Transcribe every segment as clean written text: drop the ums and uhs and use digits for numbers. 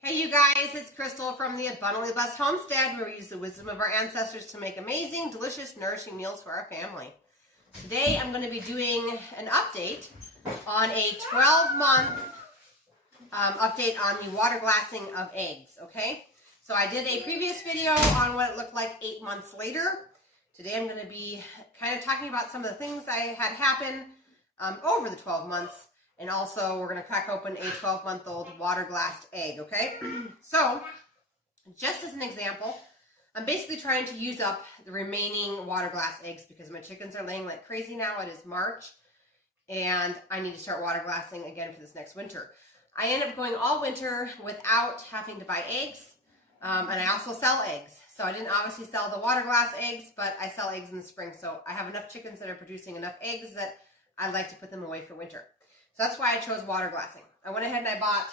Hey you guys, it's Crystal from the Abundantly Blessed Homestead, where we use the wisdom of our ancestors to make amazing, delicious, nourishing meals for our family. Today I'm going to be doing an update on a 12-month update on the water glassing of eggs, okay? So I did a previous video on what it looked like 8 months later. Today I'm going to be kind of talking about some of the things I had happen over the 12 months. And also, we're going to crack open a 12-month-old water-glassed egg, okay? So, just as an example, I'm basically trying to use up the remaining water-glass eggs because my chickens are laying like crazy now. It is March, and I need to start water-glassing again for this next winter. I end up going all winter without having to buy eggs, and I also sell eggs. So I didn't obviously sell the water-glass eggs, but I sell eggs in the spring. So I have enough chickens that are producing enough eggs that I'd like to put them away for winter. So that's why I chose water glassing. I went ahead and I bought,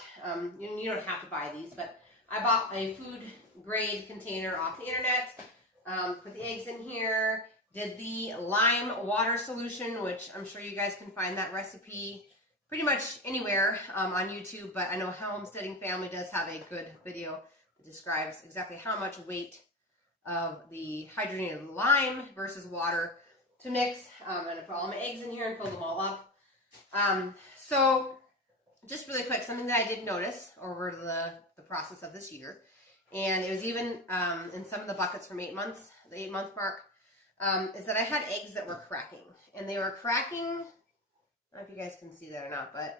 you don't have to buy these, but I bought a food grade container off the internet, put the eggs in here, did the lime water solution, which I'm sure you guys can find that recipe pretty much anywhere on YouTube, but I know Homesteading Family does have a good video that describes exactly how much weight of the hydrogenated lime versus water to mix. And I put all my eggs in here and fill them all up. So just really quick, something that I did notice over the process of this year, and it was even in some of the buckets from 8 months, the 8-month mark, is that I had eggs that were cracking, and they were cracking, I don't know if you guys can see that or not, but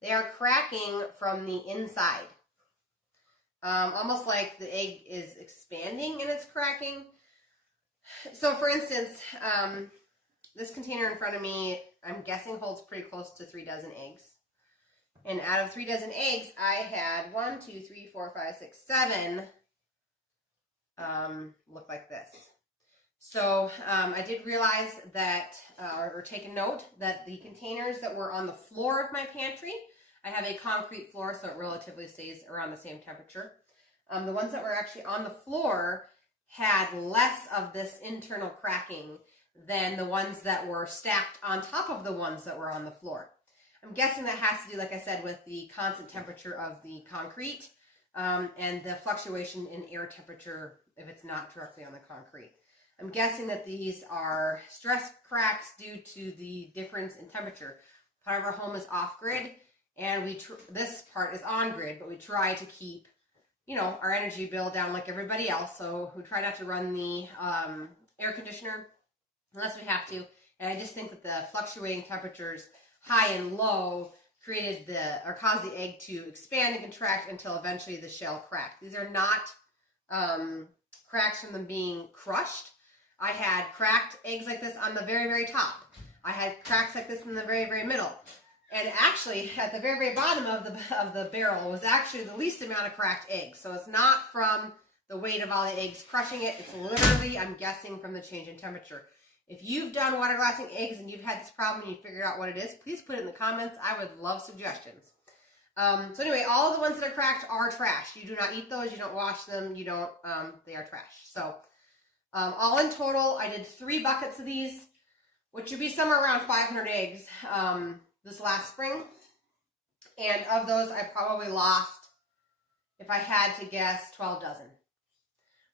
they are cracking from the inside, almost like the egg is expanding and it's cracking. So for instance, this container in front of me, I'm guessing holds pretty close to 3 dozen eggs. And out of 3 dozen eggs, I had 1, 2, 3, 4, 5, 6, 7 look like this. So I did realize that, or take a note, that the containers that were on the floor of my pantry, I have a concrete floor, so it relatively stays around the same temperature. The ones that were actually on the floor had less of this internal cracking than the ones that were stacked on top of the ones that were on the floor. I'm guessing that has to do, like I said, with the constant temperature of the concrete and the fluctuation in air temperature if it's not directly on the concrete. I'm guessing that these are stress cracks due to the difference in temperature. Part of our home is off-grid, and this part is on-grid, but we try to keep, our energy bill down like everybody else. So we try not to run the air conditioner unless we have to. And I just think that the fluctuating temperatures, high and low, caused the egg to expand and contract until eventually the shell cracked. These are not cracks from them being crushed. I had cracked eggs like this on the very, very top. I had cracks like this in the very, very middle. And actually, at the very, very bottom of the barrel was actually the least amount of cracked eggs. So it's not from the weight of all the eggs crushing it. It's literally, I'm guessing, from the change in temperature. If you've done water glassing eggs and you've had this problem and you figured out what it is, please put it in the comments. I would love suggestions. So anyway, all of the ones that are cracked are trash. You do not eat those. You don't wash them. You don't, they are trash. So all in total, I did 3 buckets of these, which would be somewhere around 500 eggs this last spring. And of those, I probably lost, if I had to guess, 12 dozen,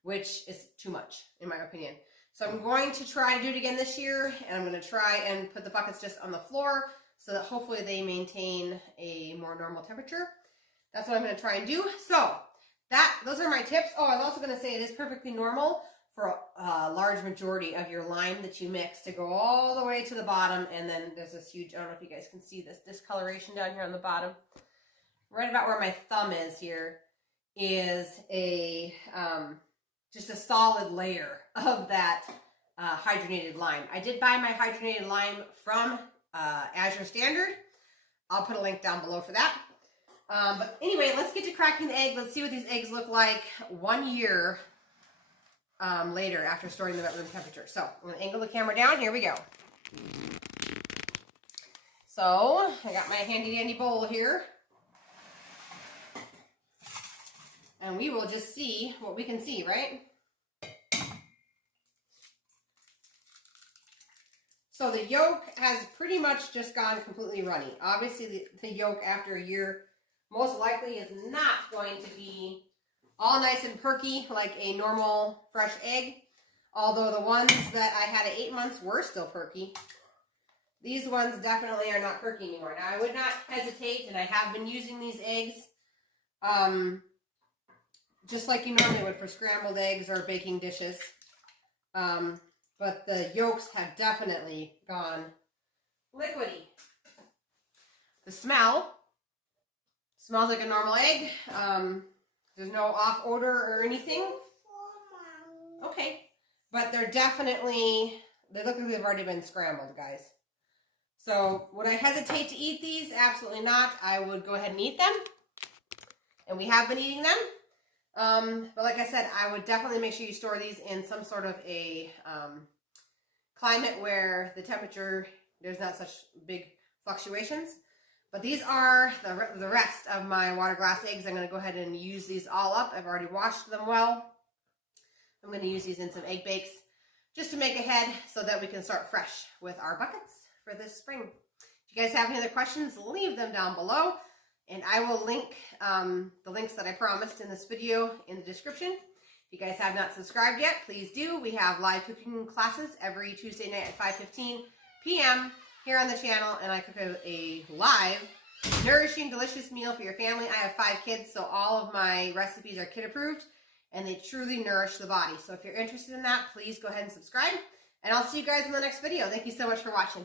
which is too much, in my opinion. So I'm going to try to do it again this year, and I'm going to try and put the buckets just on the floor so that hopefully they maintain a more normal temperature. That's what I'm going to try and do. So those are my tips. Oh, I was also going to say it is perfectly normal for a large majority of your lime that you mix to go all the way to the bottom, and then there's this huge, I don't know if you guys can see this discoloration down here on the bottom. Right about where my thumb is here is just a solid layer of that hydrogenated lime. I did buy my hydrogenated lime from Azure Standard. I'll put a link down below for that. But anyway, let's get to cracking the egg. Let's see what these eggs look like 1 year later after storing them at room temperature. So I'm going to angle the camera down. Here we go. So I got my handy dandy bowl here. And we will just see what we can see, right? So the yolk has pretty much just gone completely runny. Obviously the yolk after a year most likely is not going to be all nice and perky like a normal fresh egg. Although the ones that I had at 8 months were still perky. These ones definitely are not perky anymore. Now, I would not hesitate, and I have been using these eggs just like you normally would for scrambled eggs or baking dishes. But the yolks have definitely gone liquidy. The smell smells like a normal egg. There's no off odor or anything. Okay. But they're definitely, they look like they've already been scrambled, guys. So would I hesitate to eat these? Absolutely not. I would go ahead and eat them. And we have been eating them. But like I said, I would definitely make sure you store these in some sort of a climate where the temperature, there's not such big fluctuations. But these are the rest of my water glass eggs. I'm going to go ahead and use these all up. I've already washed them well. I'm going to use these in some egg bakes just to make ahead so that we can start fresh with our buckets for this spring. If you guys have any other questions, leave them down below. And I will link the links that I promised in this video in the description. If you guys have not subscribed yet, please do. We have live cooking classes every Tuesday night at 5:15 p.m. here on the channel. And I cook a live, nourishing, delicious meal for your family. I have 5 kids, so all of my recipes are kid approved. And they truly nourish the body. So if you're interested in that, please go ahead and subscribe. And I'll see you guys in the next video. Thank you so much for watching.